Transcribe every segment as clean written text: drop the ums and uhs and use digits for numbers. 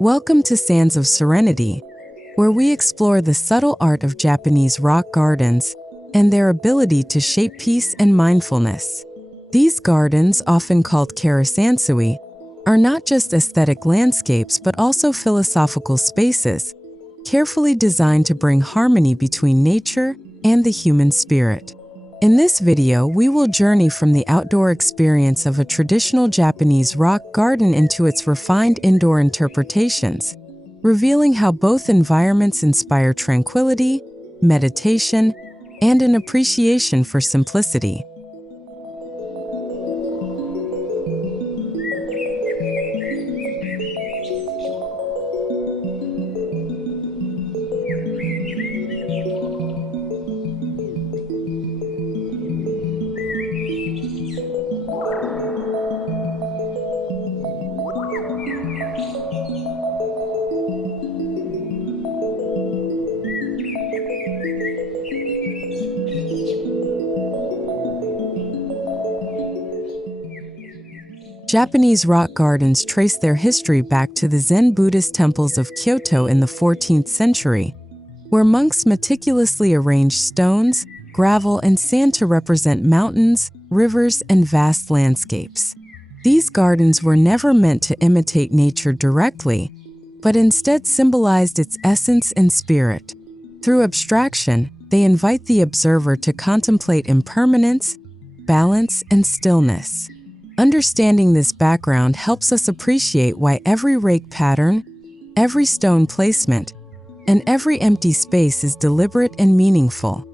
Welcome to Sands of Serenity, where we explore the subtle art of Japanese rock gardens and their ability to shape peace and mindfulness. These gardens, often called Karesansui, are not just aesthetic landscapes but also philosophical spaces, carefully designed to bring harmony between nature and the human spirit. In this video, we will journey from the outdoor experience of a traditional Japanese rock garden into its refined indoor interpretations, revealing how both environments inspire tranquility, meditation, and an appreciation for simplicity. Japanese rock gardens trace their history back to the Zen Buddhist temples of Kyoto in the 14th century, where monks meticulously arranged stones, gravel, and sand to represent mountains, rivers, and vast landscapes. These gardens were never meant to imitate nature directly, but instead symbolized its essence and spirit. Through abstraction, they invite the observer to contemplate impermanence, balance, and stillness. Understanding this background helps us appreciate why every rake pattern, every stone placement, and every empty space is deliberate and meaningful.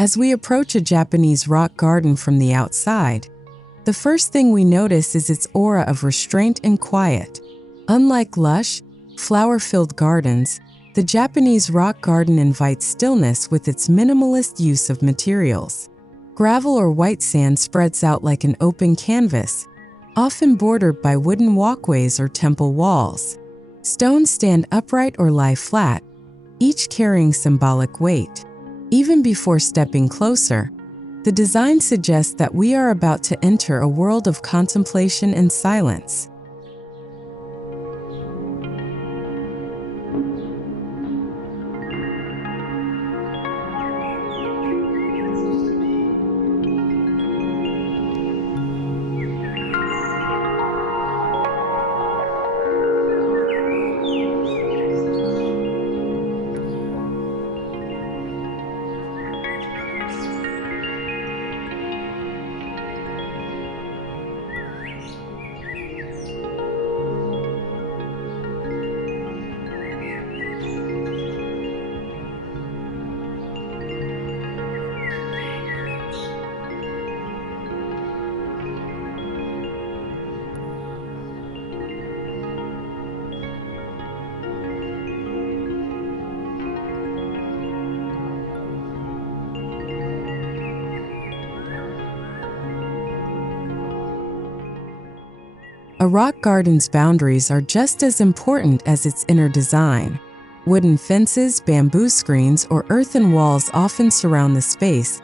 As we approach a Japanese rock garden from the outside, the first thing we notice is its aura of restraint and quiet. Unlike lush, flower-filled gardens, the Japanese rock garden invites stillness with its minimalist use of materials. Gravel or white sand spreads out like an open canvas, often bordered by wooden walkways or temple walls. Stones stand upright or lie flat, each carrying symbolic weight. Even before stepping closer, the design suggests that we are about to enter a world of contemplation and silence. A rock garden's boundaries are just as important as its inner design. Wooden fences, bamboo screens, or earthen walls often surround the space,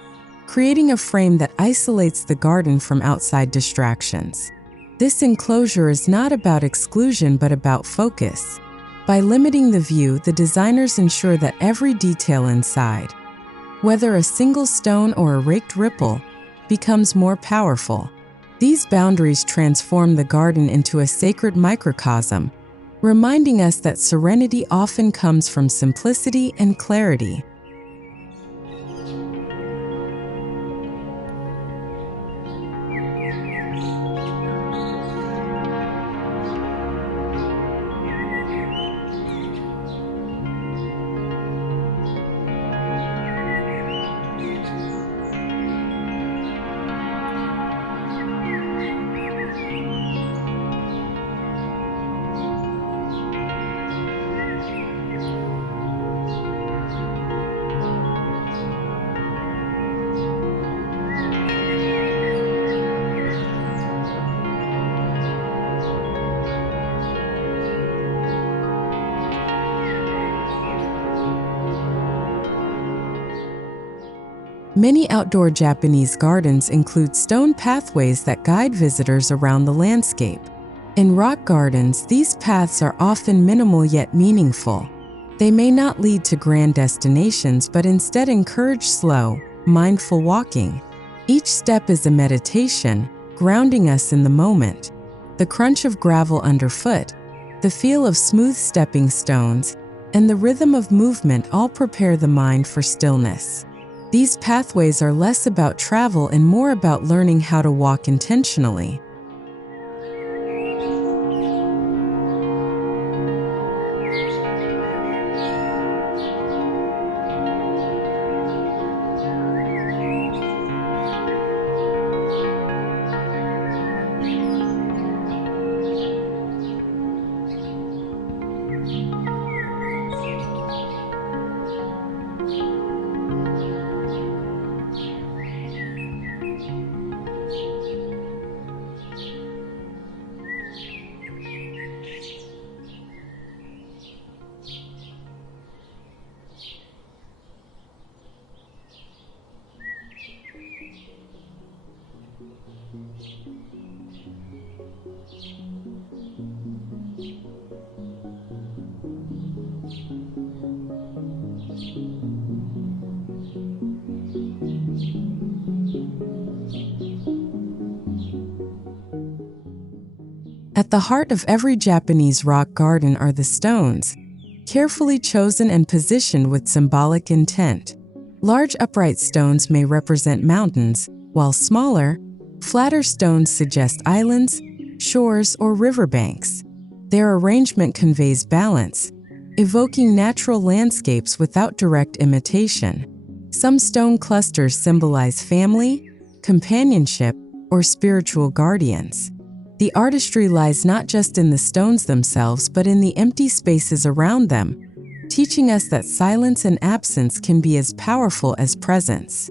creating a frame that isolates the garden from outside distractions. This enclosure is not about exclusion but about focus. By limiting the view, the designers ensure that every detail inside, whether a single stone or a raked ripple, becomes more powerful. These boundaries transform the garden into a sacred microcosm, reminding us that serenity often comes from simplicity and clarity. Many outdoor Japanese gardens include stone pathways that guide visitors around the landscape. In rock gardens, these paths are often minimal yet meaningful. They may not lead to grand destinations, but instead encourage slow, mindful walking. Each step is a meditation, grounding us in the moment. The crunch of gravel underfoot, the feel of smooth stepping stones, and the rhythm of movement all prepare the mind for stillness. These pathways are less about travel and more about learning how to walk intentionally. At the heart of every Japanese rock garden are the stones, carefully chosen and positioned with symbolic intent. Large upright stones may represent mountains, while smaller, flatter stones suggest islands, shores, or riverbanks. Their arrangement conveys balance, evoking natural landscapes without direct imitation. Some stone clusters symbolize family, companionship, or spiritual guardians. The artistry lies not just in the stones themselves, but in the empty spaces around them, teaching us that silence and absence can be as powerful as presence.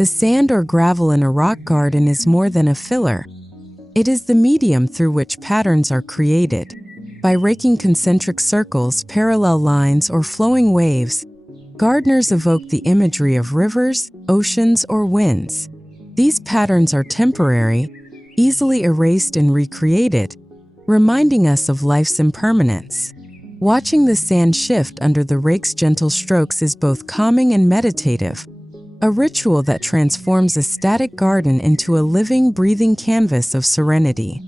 The sand or gravel in a rock garden is more than a filler. It is the medium through which patterns are created. By raking concentric circles, parallel lines, or flowing waves, gardeners evoke the imagery of rivers, oceans, or winds. These patterns are temporary, easily erased and recreated, reminding us of life's impermanence. Watching the sand shift under the rake's gentle strokes is both calming and meditative, a ritual that transforms a static garden into a living, breathing canvas of serenity.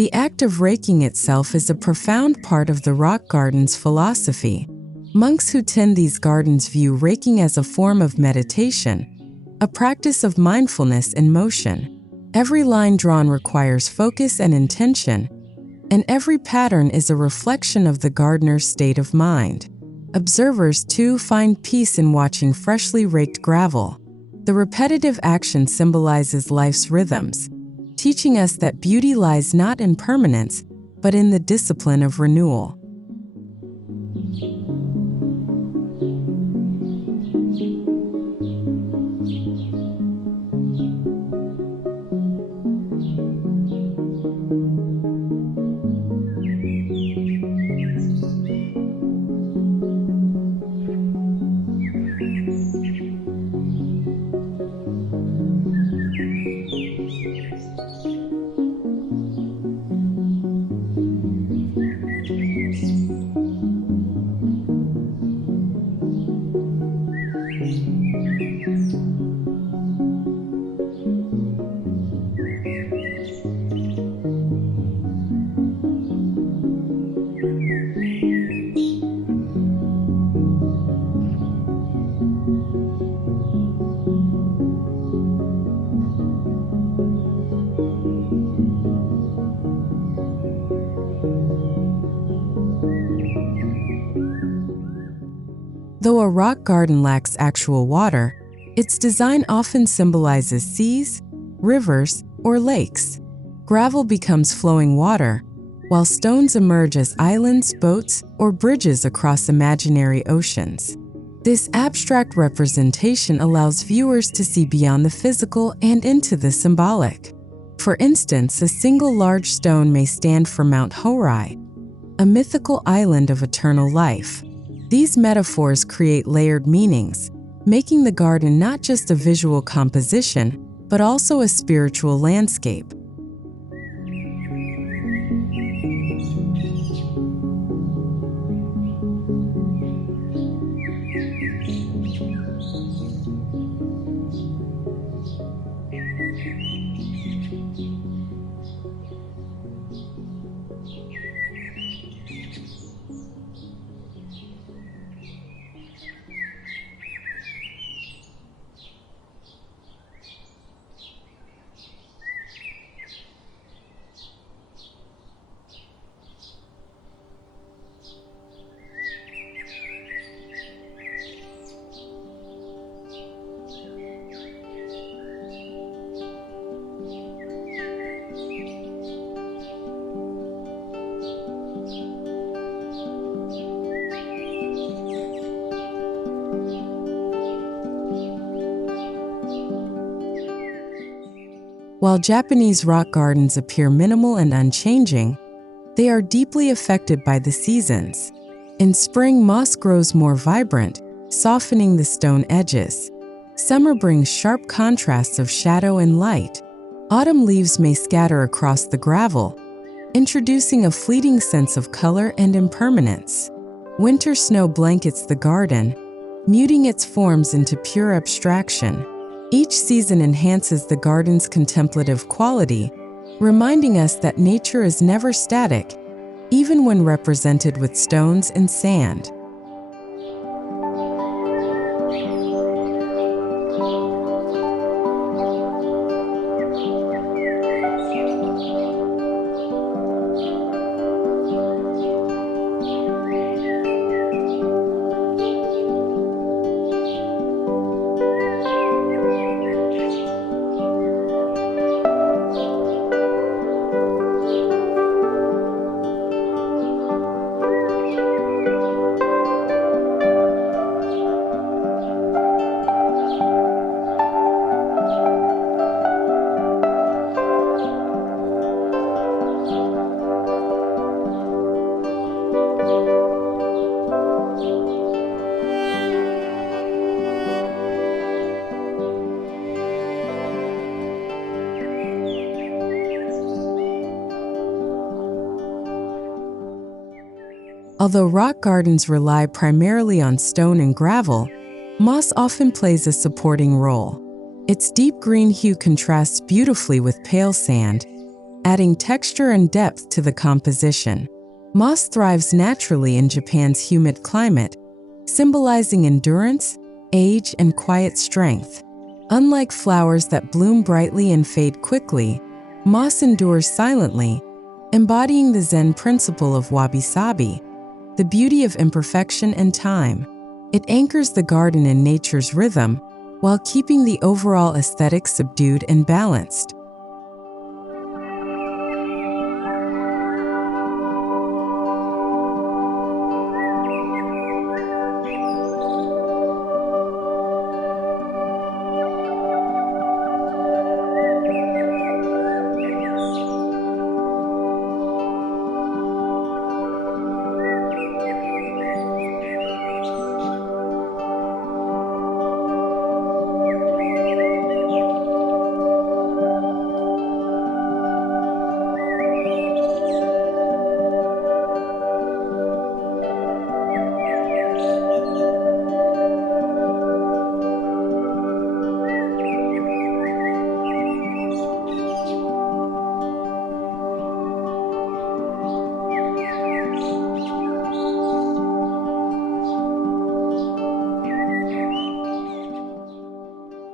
The act of raking itself is a profound part of the rock garden's philosophy. Monks who tend these gardens view raking as a form of meditation, a practice of mindfulness in motion. Every line drawn requires focus and intention, and every pattern is a reflection of the gardener's state of mind. Observers, too, find peace in watching freshly raked gravel. The repetitive action symbolizes life's rhythms, teaching us that beauty lies not in permanence, but in the discipline of renewal. Though a rock garden lacks actual water, its design often symbolizes seas, rivers, or lakes. Gravel becomes flowing water, while stones emerge as islands, boats, or bridges across imaginary oceans. This abstract representation allows viewers to see beyond the physical and into the symbolic. For instance, a single large stone may stand for Mount Horai, a mythical island of eternal life. These metaphors create layered meanings, making the garden not just a visual composition, but also a spiritual landscape. While Japanese rock gardens appear minimal and unchanging, they are deeply affected by the seasons. In spring, moss grows more vibrant, softening the stone edges. Summer brings sharp contrasts of shadow and light. Autumn leaves may scatter across the gravel, introducing a fleeting sense of color and impermanence. Winter snow blankets the garden, muting its forms into pure abstraction. Each season enhances the garden's contemplative quality, reminding us that nature is never static, even when represented with stones and sand. Although rock gardens rely primarily on stone and gravel, moss often plays a supporting role. Its deep green hue contrasts beautifully with pale sand, adding texture and depth to the composition. Moss thrives naturally in Japan's humid climate, symbolizing endurance, age, and quiet strength. Unlike flowers that bloom brightly and fade quickly, moss endures silently, embodying the Zen principle of wabi-sabi, the beauty of imperfection and time. It anchors the garden in nature's rhythm while keeping the overall aesthetic subdued and balanced.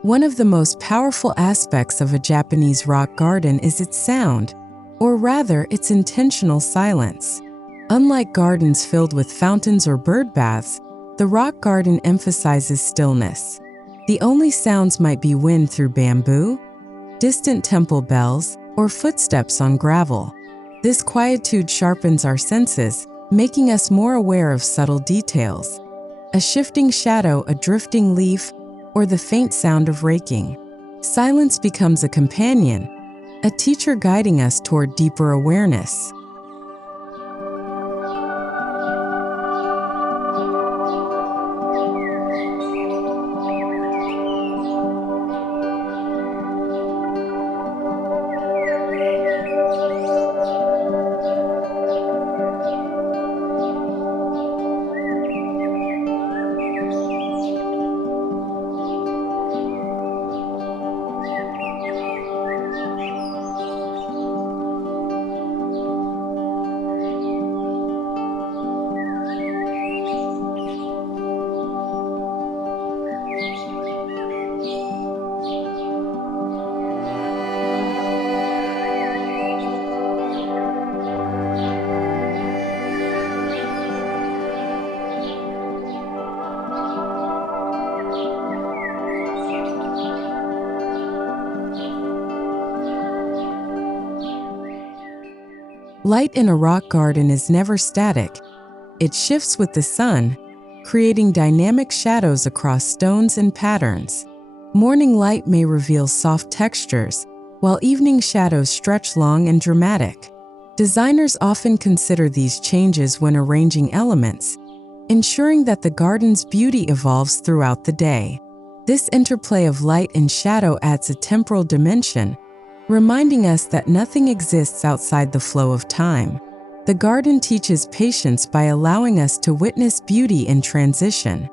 One of the most powerful aspects of a Japanese rock garden is its sound, or rather, its intentional silence. Unlike gardens filled with fountains or bird baths, the rock garden emphasizes stillness. The only sounds might be wind through bamboo, distant temple bells, or footsteps on gravel. This quietude sharpens our senses, making us more aware of subtle details. A shifting shadow, a drifting leaf, or the faint sound of raking. Silence becomes a companion, a teacher guiding us toward deeper awareness. Light in a rock garden is never static. It shifts with the sun, creating dynamic shadows across stones and patterns. Morning light may reveal soft textures, while evening shadows stretch long and dramatic. Designers often consider these changes when arranging elements, ensuring that the garden's beauty evolves throughout the day. This interplay of light and shadow adds a temporal dimension, reminding us that nothing exists outside the flow of time. The garden teaches patience by allowing us to witness beauty in transition.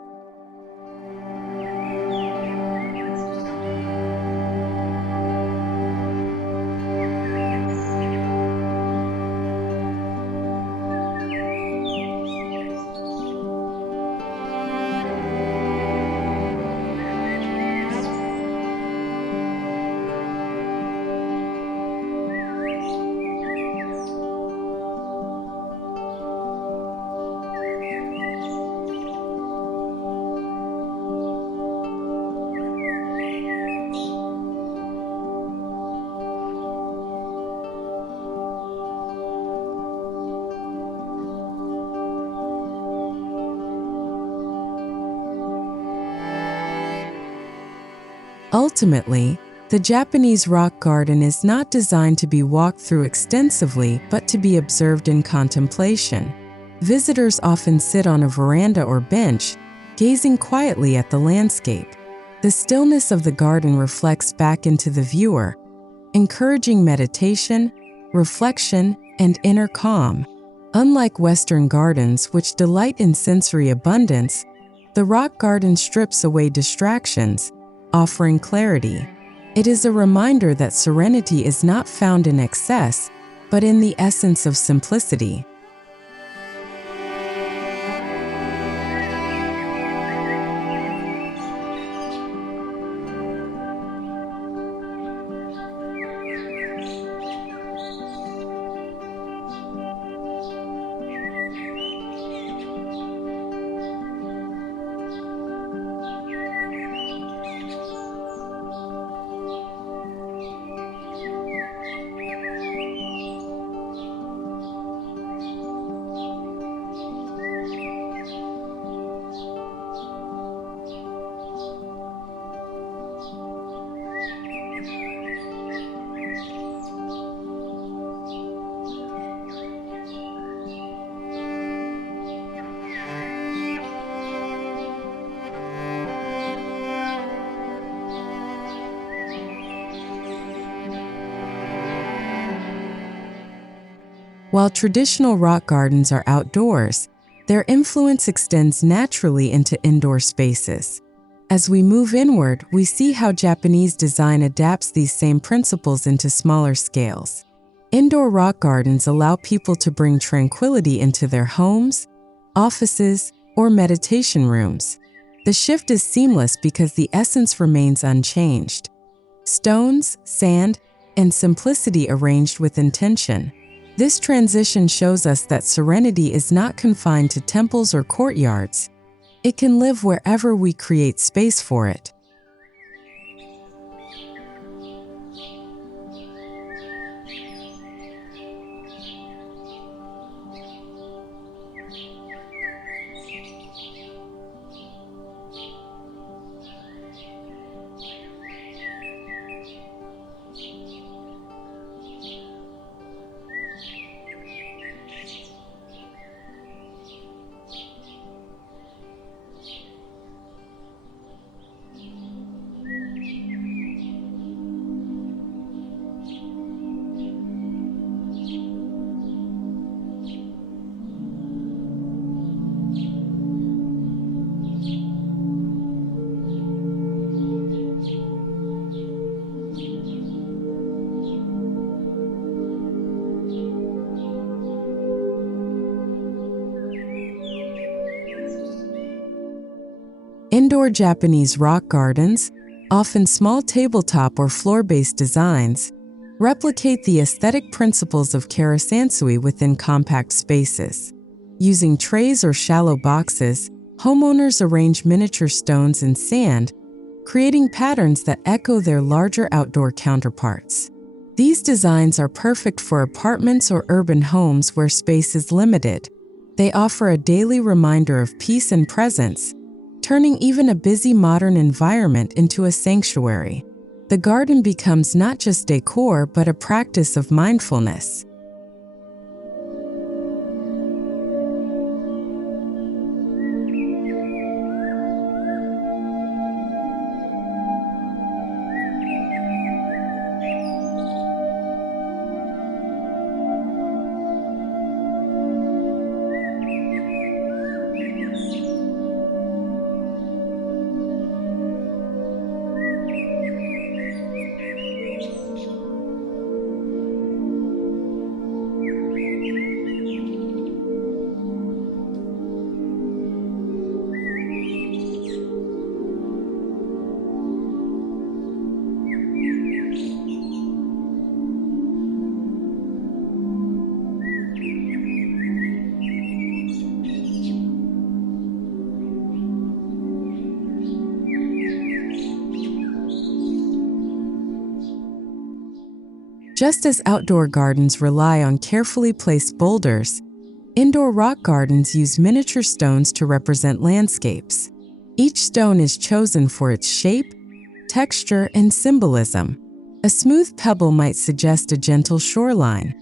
Ultimately, the Japanese rock garden is not designed to be walked through extensively, but to be observed in contemplation. Visitors often sit on a veranda or bench, gazing quietly at the landscape. The stillness of the garden reflects back into the viewer, encouraging meditation, reflection, and inner calm. Unlike Western gardens, which delight in sensory abundance, the rock garden strips away distractions, offering clarity. It is a reminder that serenity is not found in excess, but in the essence of simplicity. While traditional rock gardens are outdoors, their influence extends naturally into indoor spaces. As we move inward, we see how Japanese design adapts these same principles into smaller scales. Indoor rock gardens allow people to bring tranquility into their homes, offices, or meditation rooms. The shift is seamless because the essence remains unchanged. Stones, sand, and simplicity arranged with intention. This transition shows us that serenity is not confined to temples or courtyards. It can live wherever we create space for it. Indoor Japanese rock gardens, often small tabletop or floor-based designs, replicate the aesthetic principles of Karesansui within compact spaces. Using trays or shallow boxes, homeowners arrange miniature stones and sand, creating patterns that echo their larger outdoor counterparts. These designs are perfect for apartments or urban homes where space is limited. They offer a daily reminder of peace and presence, turning even a busy modern environment into a sanctuary. The garden becomes not just decor, but a practice of mindfulness. Just as outdoor gardens rely on carefully placed boulders, indoor rock gardens use miniature stones to represent landscapes. Each stone is chosen for its shape, texture, and symbolism. A smooth pebble might suggest a gentle shoreline,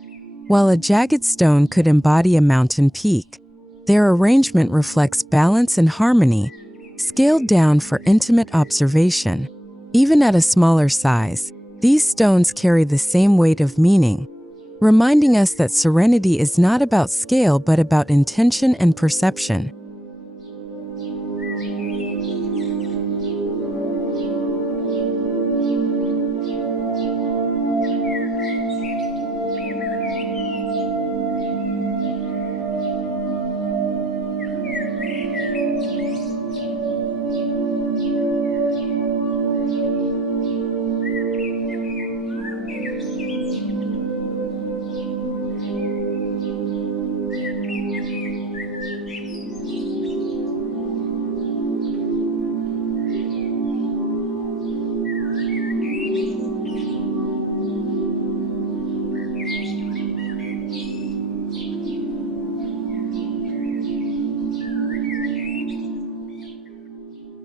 while a jagged stone could embody a mountain peak. Their arrangement reflects balance and harmony, scaled down for intimate observation. Even at a smaller size, these stones carry the same weight of meaning. reminding us that serenity is not about scale but about intention and perception.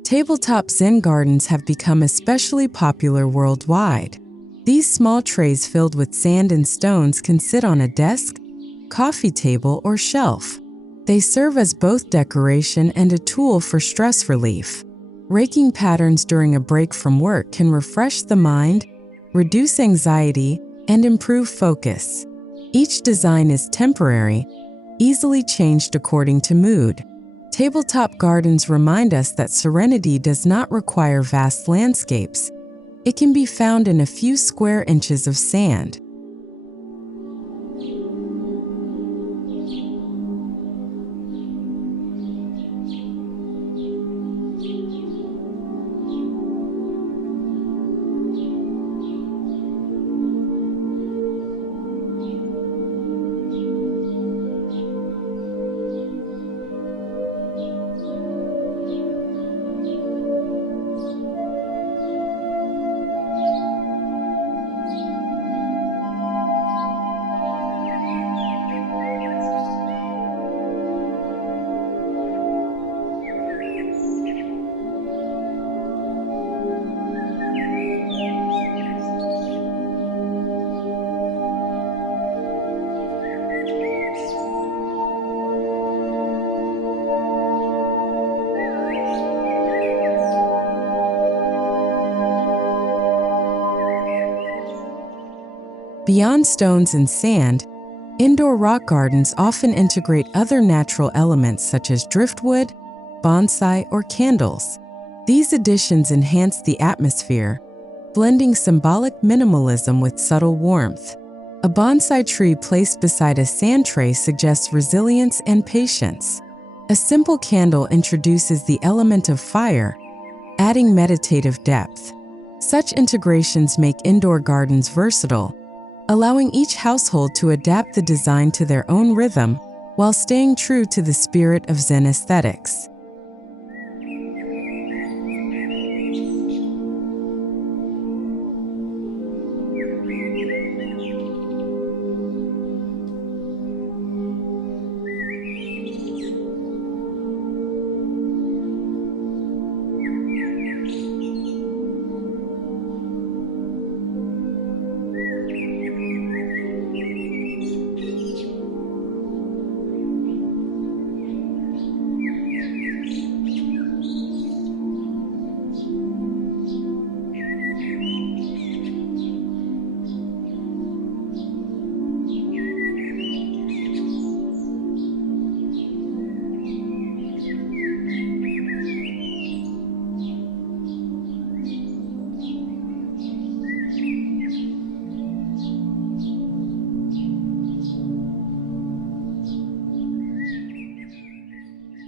Tabletop Zen gardens have become especially popular worldwide. These small trays filled with sand and stones can sit on a desk, coffee table, or shelf. They serve as both decoration and a tool for stress relief. Raking patterns during a break from work can refresh the mind, reduce anxiety, and improve focus. Each design is temporary, easily changed according to mood. Tabletop gardens remind us that serenity does not require vast landscapes. It can be found in a few square inches of sand. Beyond stones and sand, indoor rock gardens often integrate other natural elements such as driftwood, bonsai, or candles. These additions enhance the atmosphere, blending symbolic minimalism with subtle warmth. A bonsai tree placed beside a sand tray suggests resilience and patience. A simple candle introduces the element of fire, adding meditative depth. Such integrations make indoor gardens versatile, allowing each household to adapt the design to their own rhythm while staying true to the spirit of Zen aesthetics.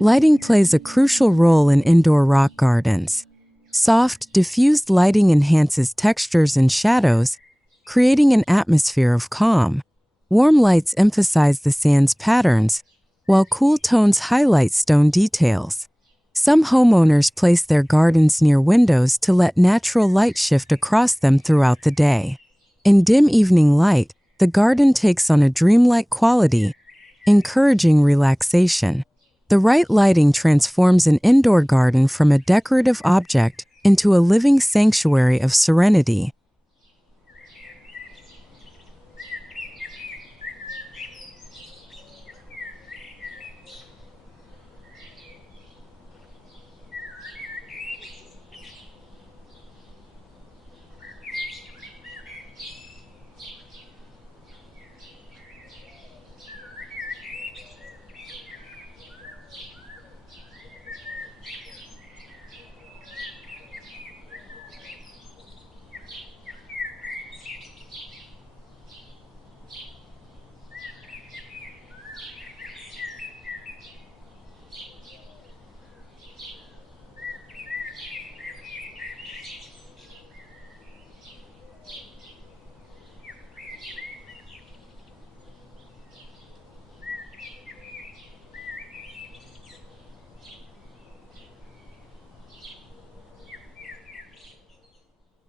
Lighting plays a crucial role in indoor rock gardens. Soft, diffused lighting enhances textures and shadows, creating an atmosphere of calm. Warm lights emphasize the sand's patterns, while cool tones highlight stone details. Some homeowners place their gardens near windows to let natural light shift across them throughout the day. In dim evening light, the garden takes on a dreamlike quality, encouraging relaxation. The right lighting transforms an indoor garden from a decorative object into a living sanctuary of serenity.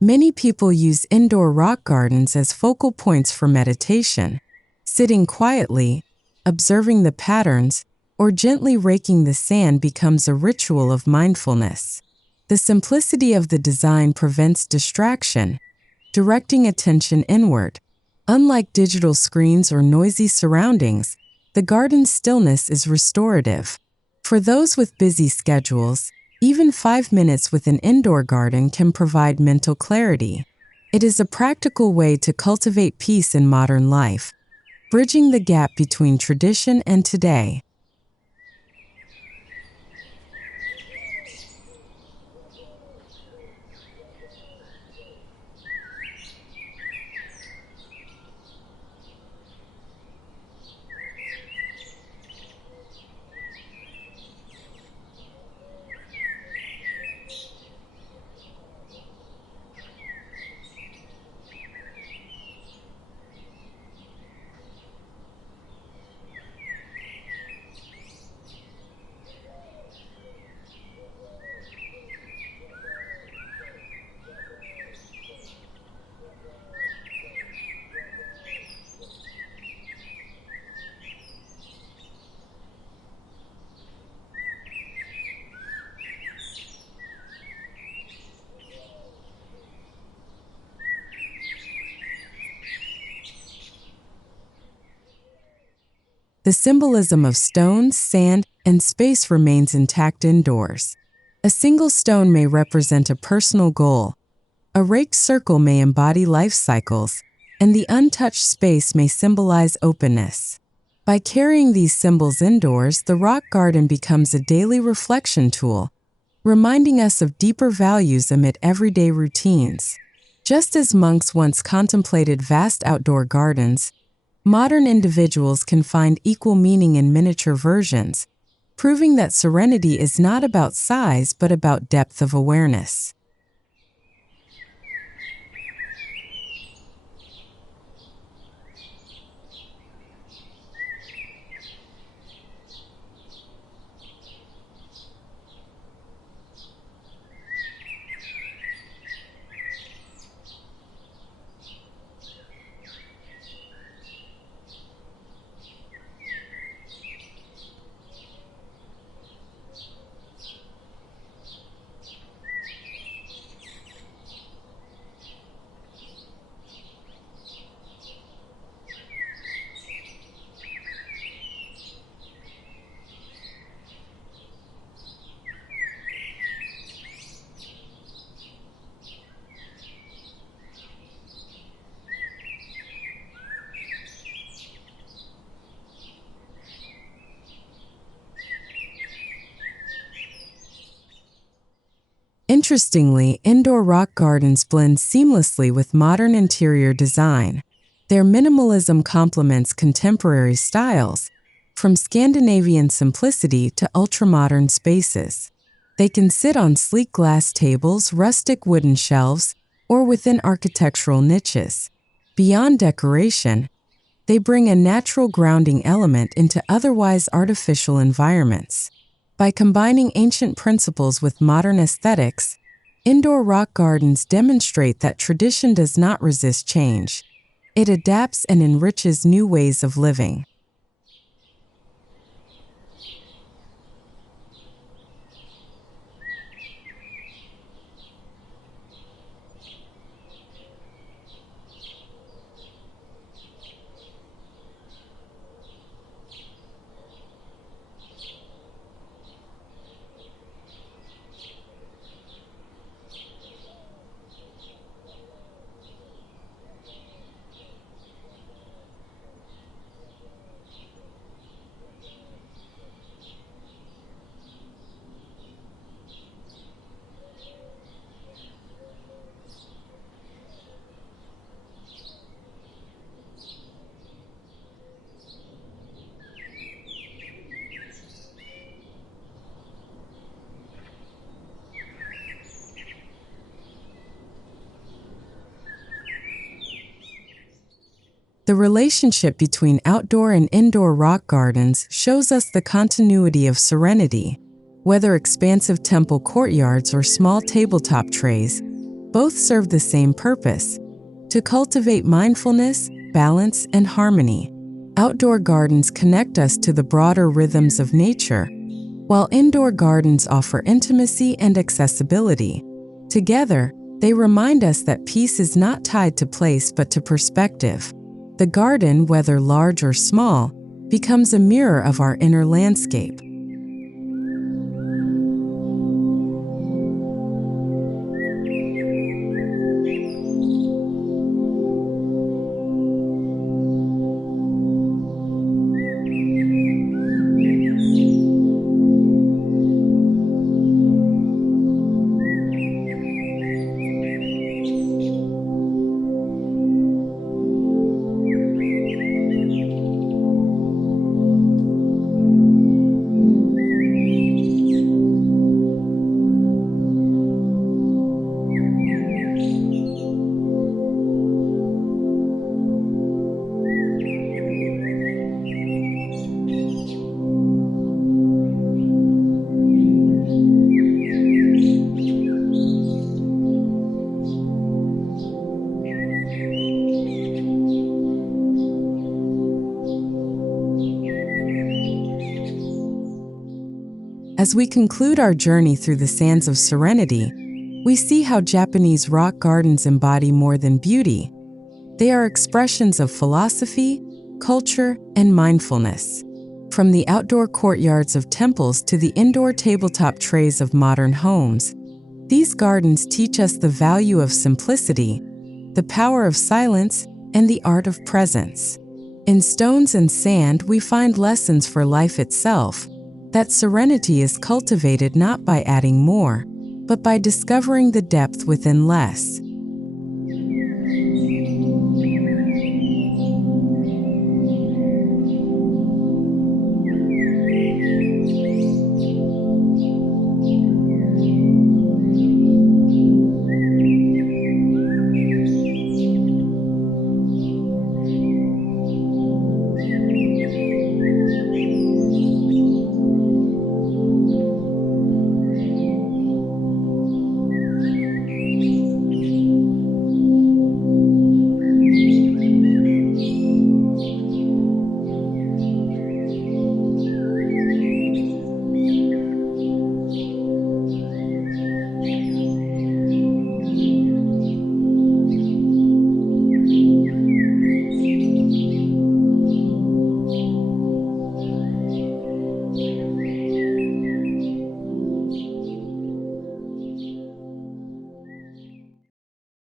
Many people use indoor rock gardens as focal points for meditation, sitting quietly, observing the patterns, or gently raking the sand becomes a ritual of mindfulness. The simplicity of the design prevents distraction, directing attention inward. Unlike digital screens or noisy surroundings, the garden's stillness is restorative. For those with busy schedules, even 5 minutes with an indoor garden can provide mental clarity. It is a practical way to cultivate peace in modern life, bridging the gap between tradition and today. The symbolism of stones, sand, and space remains intact indoors. A single stone may represent a personal goal, a raked circle may embody life cycles, and the untouched space may symbolize openness. By carrying these symbols indoors, the rock garden becomes a daily reflection tool, reminding us of deeper values amid everyday routines. Just as monks once contemplated vast outdoor gardens, modern individuals can find equal meaning in miniature versions, proving that serenity is not about size but about depth of awareness. Interestingly, indoor rock gardens blend seamlessly with modern interior design. Their minimalism complements contemporary styles, from Scandinavian simplicity to ultramodern spaces. They can sit on sleek glass tables, rustic wooden shelves, or within architectural niches. Beyond decoration, they bring a natural grounding element into otherwise artificial environments. By combining ancient principles with modern aesthetics, indoor rock gardens demonstrate that tradition does not resist change. It adapts and enriches new ways of living. The relationship between outdoor and indoor rock gardens shows us the continuity of serenity. Whether expansive temple courtyards or small tabletop trays, Both serve the same purpose: to cultivate mindfulness, balance, and harmony. Outdoor gardens connect us to the broader rhythms of nature, while indoor gardens offer intimacy and accessibility. Together, they remind us that peace is not tied to place but to perspective. The garden, whether large or small, becomes a mirror of our inner landscape. As we conclude our journey through the sands of Serenity, we see how Japanese rock gardens embody more than beauty. They are expressions of philosophy, culture, and mindfulness. From the outdoor courtyards of temples to the indoor tabletop trays of modern homes, these gardens teach us the value of simplicity, the power of silence, and the art of presence. In stones and sand, we find lessons for life itself, that serenity is cultivated not by adding more, but by discovering the depth within less.